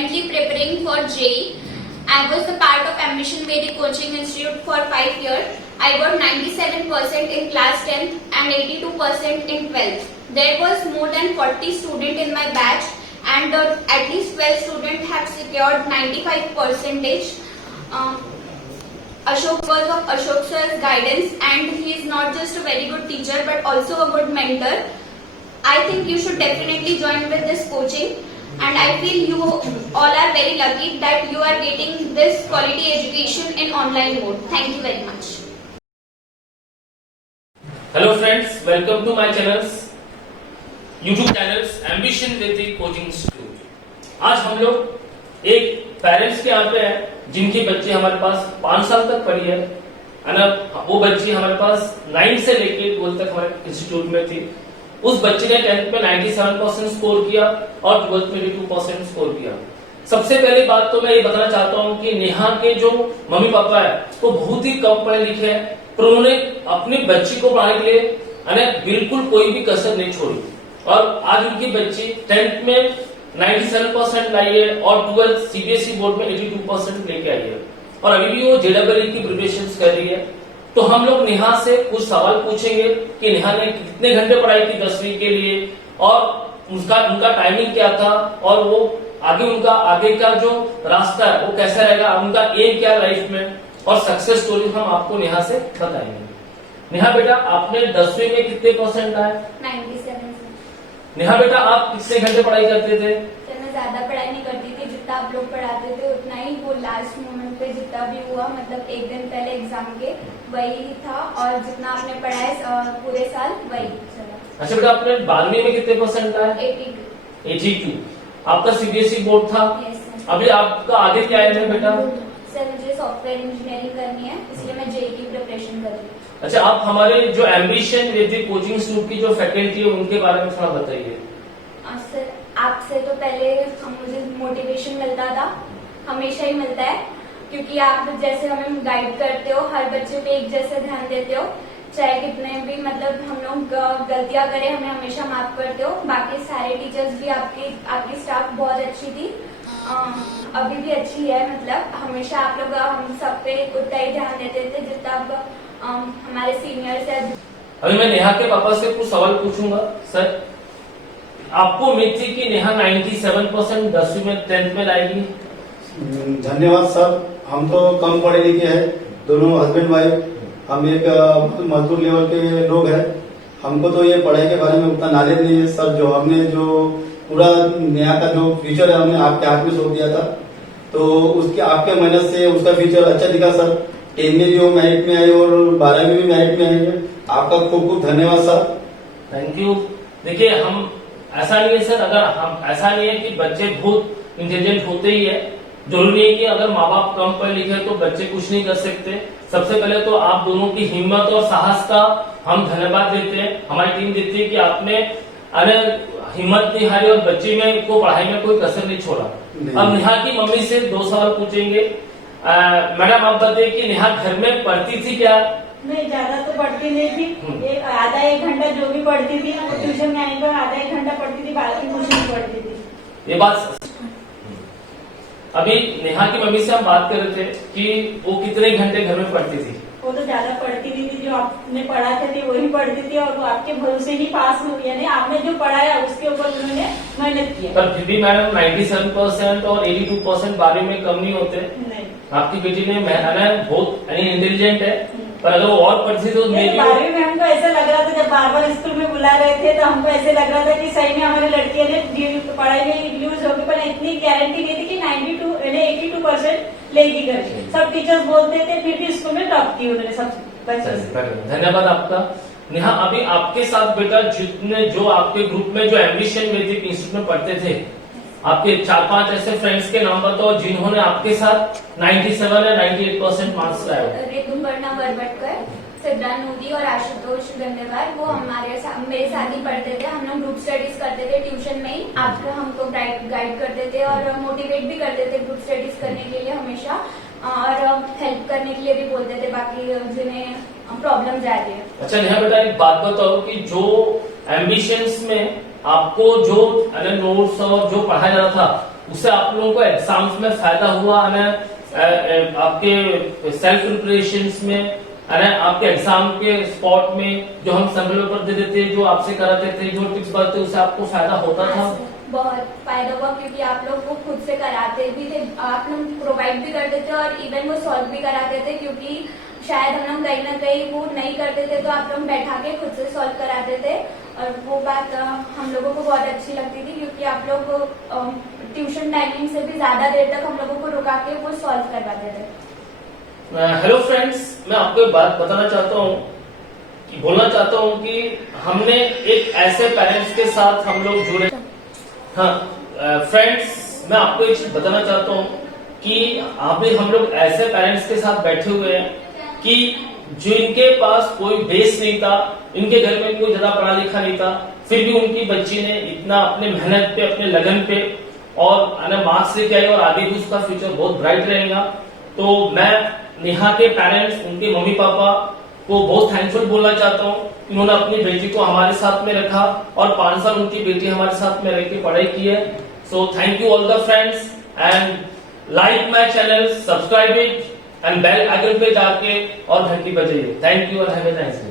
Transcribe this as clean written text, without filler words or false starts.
currently preparing for JEE. I was a part of Ambition Vedic Coaching Institute for 5 years. I got 97% in class 10th and 82% in 12th. There was more than 40 students in my batch, and at least 12 students have secured 95%. Ashok was of Ashok sir's guidance, and he is not just a very good teacher but also a good mentor. I think you should definitely join with this coaching, and I feel you all are very lucky that you are getting this quality education in online mode. Thank you very much. Hello friends, welcome to my YouTube channels Ambition Vedic Coaching Institute. आज हम लोग एक parents के यहाँ पे है जिनकी बच्ची हमारे पास 5 साल तक पढ़ी है ना। वो बच्ची हमारे पास 9 से लेके 12 तक हमारे इंस्टीट्यूट में थी। उस बच्ची ने 10th में 97% स्कोर किया और 12th में 82% स्कोर किया। सबसे पहली बात तो मैं ये बताना चाहता हूँ कि नेहा के जो मम्मी पापा है वो बहुत ही कम पढ़े लिखे हैं, पर उन्होंने अपनी बच्ची को पढ़ाने के लिए बिल्कुल कोई भी कसर नहीं छोड़ी और आज उनकी बच्ची 10th में 97% लाई है और 12th सीबीएसई बोर्ड में 82% लेके आई है और अभी भी वो जेडब्ल्यू की प्रिपरेशन कर रही है। तो हम लोग नेहा से कुछ सवाल पूछेंगे कि नेहा ने कितने घंटे पढ़ाई की 10वीं के लिए और उनका टाइमिंग क्या था और वो उनका आगे का जो रास्ता है वो कैसा रहेगा, उनका एम क्या लाइफ में, और सक्सेस स्टोरी हम आपको नेहा से बताएंगे। नेहा बेटा, आपने 10वीं में कितने % आए? 97। नेहा बेटा, आप कितने घंटे पढ़ाई करते थे? मैं ज्यादा पढ़ाई नहीं करती थी, जितना आप लोग पढ़ाते थे उतना ही। वो लास्ट मोमेंट पे जितना भी हुआ, मतलब एक दिन पहले एग्जाम के, वही था, और जितना आपने पढ़ाया पूरे साल वही चला। अच्छा बेटा, आपने 12वीं में कितने % आए? 82। आपका सीबीएसई बोर्ड था। yes, अभी आपका आगे क्या है बेटा? सर, मुझे सॉफ्टवेयर इंजीनियरिंग करनी है, इसलिए मैं जेईई की प्रिपरेशन कर रही हूँ। अच्छा, आप हमारे जो एम्बिशन वेदिक कोचिंग इंस्टीट्यूट की जो फैकल्टी है उनके बारे में थोड़ा बताइए। सर, आपसे तो पहले मुझे मोटिवेशन मिलता था, हमेशा ही मिलता है, क्योंकि आप जैसे हमें गाइड करते हो, हर बच्चे पे एक जैसे ध्यान देते हो, चाहे कितने भी मतलब हम लोग गलतियां करें हमें हमेशा माफ करते हो। बाकी सारे टीचर्स भी आपकी स्टाफ बहुत अच्छी थी, अभी भी अच्छी है। मतलब हमेशा आप लोग हम सब पे उतना ही ध्यान देते थे जितना आप हमारे सीनियर्स है। अभी मैं नेहा के पापा से कुछ सवाल पूछूंगा। सर, आपको उम्मीद थी कि नेहा 97% 10वीं में 10th में लाएगी? धन्यवाद सर, हम तो कम पढ़े लिखे हैं, दोनों हस्बैंड वाइफ, हम एक मजदूर लेवल के लोग हैं। हमको तो ये पढ़ाई के बारे में उतना नॉलेज नहीं है सर। जो हमने जो पूरा नेहा का जो फ्यूचर है हमने आपके हाथ में सौंप दिया था, तो उसके आपके मेहनत से उसका फ्यूचर अच्छा दिखा सर। 10 में भी वो मेरिट में आई और 12 में भी मेरिट में आई है। आपका खूब खूब धन्यवाद सर। Thank you. देखिए, हम ऐसा नहीं है सर, अगर हम ऐसा नहीं है कि बच्चे बहुत इंटेलिजेंट होते ही है, जरूरी नहीं है कि अगर माँ बाप कम पढ़े लिखे तो बच्चे कुछ नहीं कर सकते। सबसे पहले तो आप दोनों की हिम्मत और साहस का हम धन्यवाद देते हैं, हमारी टीम देती है कि आपने हिम्मत नहीं हारी और बच्ची में को पढ़ाई में कोई कसर नहीं छोड़ा। अब नेहा की मम्मी से 2 सवाल पूछेंगे। मैडम, आप बताइए कि नेहा घर में पढ़ती थी क्या? नहीं, ज्यादा तो पढ़ती नहीं थी, एक आधा 1 घंटा जो भी पढ़ती थी, वो ट्यूशन में आने पर आधा 1 घंटा पढ़ती थी, बाकी कुछ नहीं पढ़ती थी। ये बात अभी नेहा की मम्मी से हम बात कर रहे थे कि वो कितने घंटे घर में पढ़ती थी। वो तो ज्यादा पढ़ती नहीं थी, जो आपने पढ़ाते थे वही पढ़ती थी, और वो आपके भरोसे ही पास में हुई, यानी आपने जो पढ़ाया उसके ऊपर उन्होंने मेहनत किया। पर फिर भी मैडम 97% और 82% 12वीं में कम नहीं होते। नहीं, आपकी बेटी ने बहुत इंटेलिजेंट है, पर अगर वो और पढ़ती तो 12वीं में हमको ऐसा लग रहा था, जब बार स्कूल में बुला रहे थे तो हमको ऐसे लग रहा था कि सही में हमारे लड़कियों ने पढ़ाई में यूज होगी, पर इतनी गारंटी नहीं थी कि 82% लेगी करके। सब टीचर्स बोलते थे, फिर भी स्कूल में टॉप की उन्होंने सब बच्चों से। धन्यवाद आपका। नेहा, अभी आपके साथ बेटा जो आपके ग्रुप में जो एम्बिशन वेदिक इंस्टीट्यूट में पढ़ते थे, आपके 4-5 ऐसे फ्रेंड्स के नाम बताओ जिन्होंने आपके साथ 97 या 98% मार्क्स लाए? ऋतुपर्णा बरबटकर, सिद्धांत नूरी और आशुतोष गंदेवार, वो मेरे साथ ही पढ़ते थे। हम लोग ग्रुप स्टडीज करते थे ट्यूशन में ही। आपको हमको गाइड करते थे और मोटिवेट भी करते थे ग्रुप स्टडीज करने के लिए हमेशा, और हेल्प करने के लिए भी बोलते थे बाकी जिन्हें प्रॉब्लम आ रही है। अच्छा नेहा बेटा, एक बात बताओ कि जो एम्बिशंस में आपको जो नोट्स और जो पढ़ाया जा रहा था उससे आप लोगों को एग्जाम्स में फायदा हुआ है, आपके सेल्फ प्रिपरेशन में, है ना, आपके एग्जाम के स्पॉट में जो हम सैंपल पेपर दे देते, जो आपसे कराते थे, जो टिप्स बताते, उससे आपको फायदा होता था? बहुत फायदा हुआ, क्योंकि आप लोग वो खुद से कराते भी थे, आप लोग प्रोवाइड भी करते थे और इवन वो सॉल्व भी कराते थे, क्योंकि शायद हम लोग कहीं ना कहीं वो नहीं करते थे तो आप लोग बैठा के खुद से सॉल्व कराते थे। और वो बात हम लोगों को बहुत अच्छी लगती थी, क्योंकि आप लोग ट्यूशन टाइमिंग से भी ज्यादा देर तक हम लोगों को रुका के वो सॉल्व करवाते थे। हेलो फ्रेंड्स, मैं आपको एक बात बताना चाहता हूँ, बोलना चाहता हूँ कि हमने एक ऐसे पेरेंट्स के साथ हम लोग जुड़े। हाँ फ्रेंड्स, मैं आपको एक चीज बताना चाहता हूँ कि अभी हम लोग ऐसे पेरेंट्स के साथ बैठे हुए हैं कि जो इनके पास कोई बेस नहीं था, इनके घर में कोई ज्यादा पढ़ा लिखा नहीं था, फिर भी उनकी बच्ची ने इतना अपने मेहनत पे, अपने लगन पे और मार्क्स लेके आई और आगे भी उसका फ्यूचर बहुत ब्राइट रहेगा। तो मैं नेहा के पेरेंट्स, उनके मम्मी पापा को बहुत थैंकफुल बोलना चाहता हूँ, इन्होंने अपनी बेटी को हमारे साथ में रखा और 5 साल उनकी बेटी हमारे साथ में रह के पढ़ाई की है। So thank you all the friends and like my channel, subscribe it and bell icon पे जाके और घंटी बजाइए। थैंक यू और हैव ए नाइस डे।